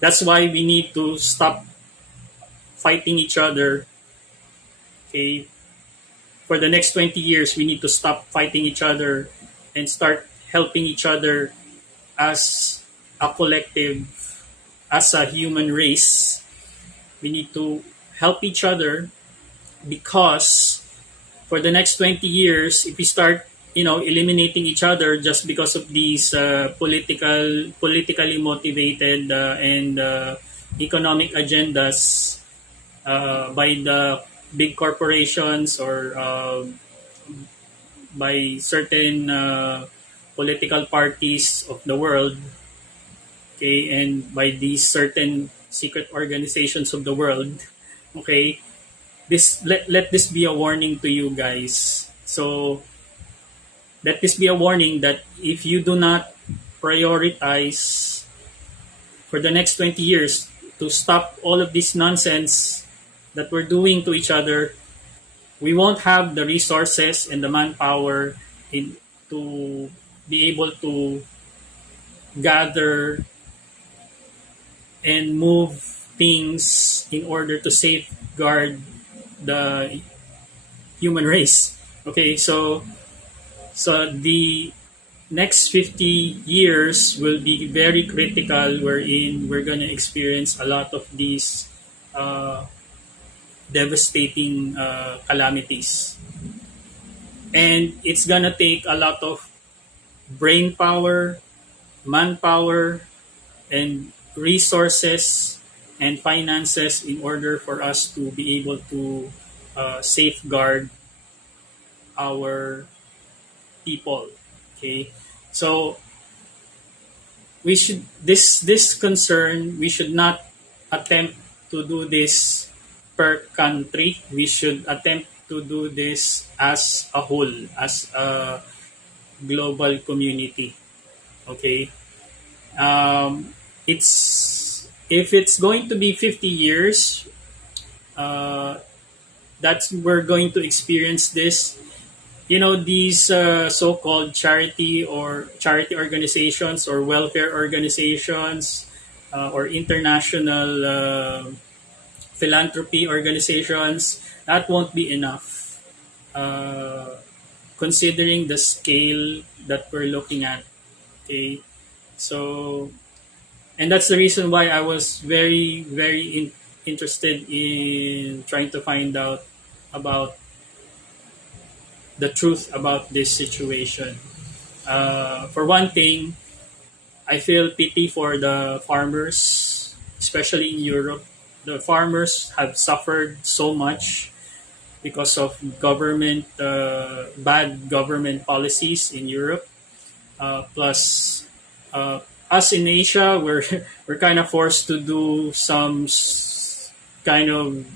That's why we need to stop fighting each other. Okay, for the next 20 years, we need to stop fighting each other and start helping each other as a collective, as a human race. We need to help each other because for the next 20 years, if we start, eliminating each other just because of these politically motivated and economic agendas by the big corporations or by certain political parties of the world, okay, and by these certain secret organizations of the world, okay, let this be a warning to you guys. So let this be a warning that if you do not prioritize for the next 20 years to stop all of this nonsense that we're doing to each other, we won't have the resources and the manpower to be able to gather and move things in order to safeguard the human race. Okay, so the next 50 years will be very critical, wherein we're going to experience a lot of these devastating calamities. And it's going to take a lot of brain power, manpower, and resources and finances in order for us to be able to safeguard our people. Okay, so we should this concern, we should not attempt to do this per country. We should attempt to do this as a whole, as a global community. Okay, it's if it's going to be 50 years, that's we're going to experience this. These so-called charity organizations or welfare organizations or international philanthropy organizations, that won't be enough considering the scale that we're looking at. Okay, so and that's the reason why I was very very interested in trying to find out about the truth about this situation. For one thing, I feel pity for the farmers, especially in Europe. The farmers have suffered so much because of bad government policies in Europe. Plus, us in Asia, we're kind of forced to do some kind of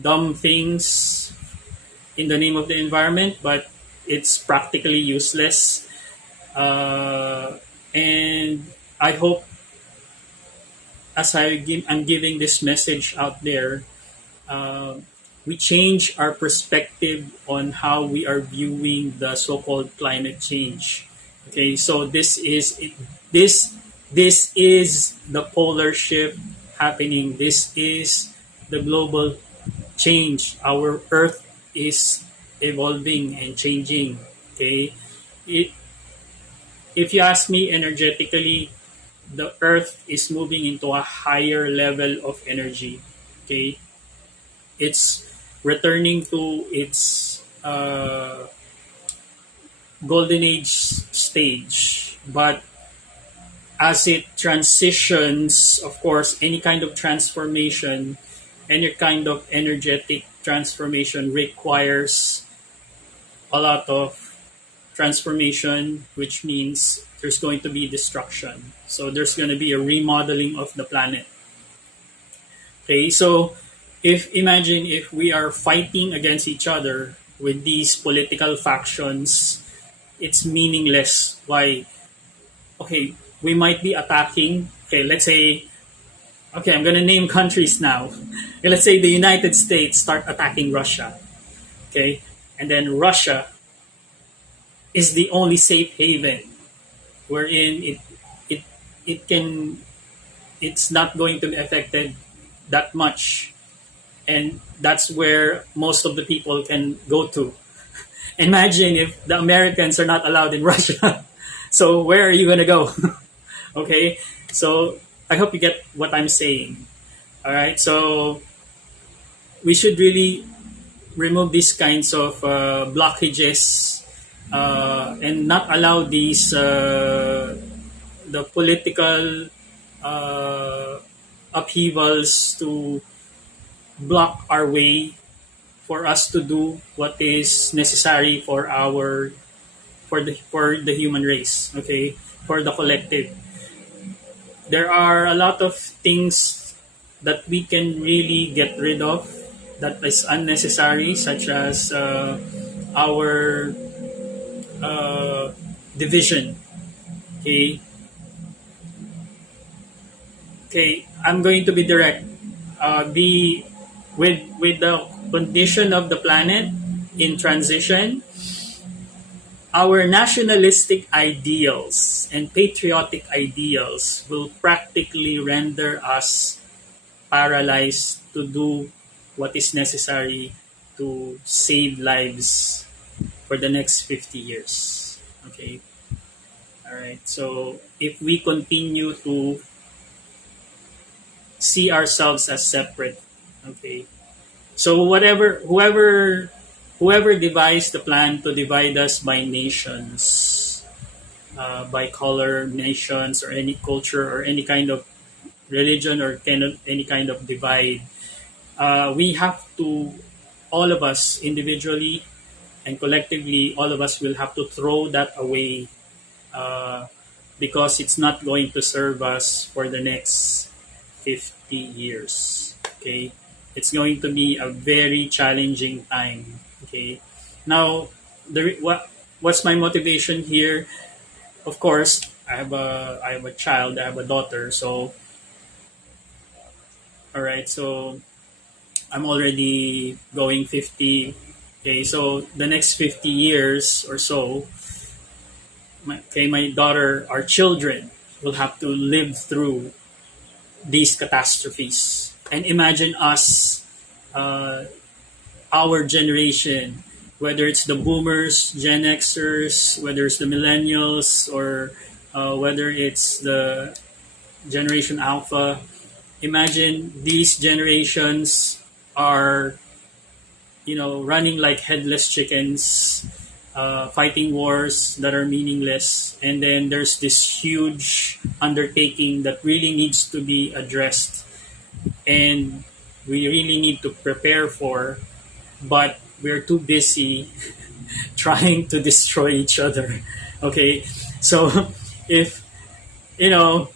dumb things in the name of the environment, but it's practically useless. And I hope, as I'm giving this message out there, we change our perspective on how we are viewing the so-called climate change. Okay, so this is the polar shift happening. This is the global change. Our Earth is evolving and changing. Okay, if you ask me, energetically, the Earth is moving into a higher level of energy. Okay, it's returning to its golden age stage, but as it transitions, of course, any kind of transformation, any kind of energetic transformation requires a lot of transformation, which means there's going to be destruction. So there's going to be a remodeling of the planet. Okay, so imagine if we are fighting against each other with these political factions, it's meaningless. Why? Okay, we might be attacking. Okay, let's say, okay, I'm gonna name countries now. Okay, let's say the United States start attacking Russia. Okay, and then Russia is the only safe haven wherein it can it's not going to be affected that much, and that's where most of the people can go to. Imagine if the Americans are not allowed in Russia. So where are you going to go? Okay, so I hope you get what I'm saying. All right, so we should really remove these kinds of blockages, and not allow these the political uh, upheavals to block our way for us to do what is necessary for our for the human race. Okay, for the collective. There are a lot of things that we can really get rid of that is unnecessary, such as our uh, division. Okay, okay. I'm going to be direct. The with the condition of the planet in transition, our nationalistic ideals and patriotic ideals will practically render us paralyzed to do what is necessary to save lives for the next 50 years. Okay. All right. So if we continue to see ourselves as separate, okay. So whoever devised the plan to divide us by nations, by color, nations, or any culture, or any kind of religion, or any kind of divide, we have to, all of us individually and collectively, all of us will have to throw that away, uh, because it's not going to serve us for the next 50 years. Okay, it's going to be a very challenging time. Okay, now what's my motivation here? Of course, I have a child, I have a daughter. So all right, so I'm already going 50. Okay, so the next 50 years or so, my daughter, our children will have to live through these catastrophes. And imagine us, uh, our generation, whether it's the boomers, Gen Xers, whether it's the millennials, or whether it's the generation Alpha. Imagine these generations are, running like headless chickens, fighting wars that are meaningless, and then there's this huge undertaking that really needs to be addressed, and we really need to prepare for, but we're too busy trying to destroy each other. Okay, so if you know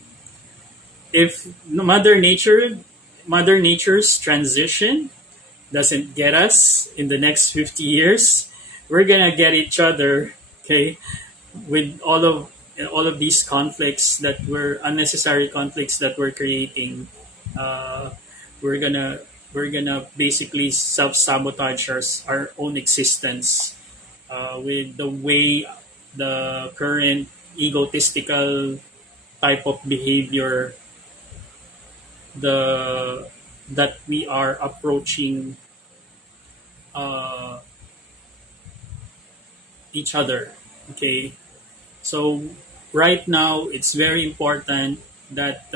if Mother Nature's transition doesn't get us in the next 50 years, we're gonna get each other. Okay, with all of these conflicts that were unnecessary conflicts that we're creating. uh, we're gonna we're gonna basically self sabotage our own existence, with the way the current egotistical type of behavior the that we are approaching uh, each other. Okay, so right now it's very important that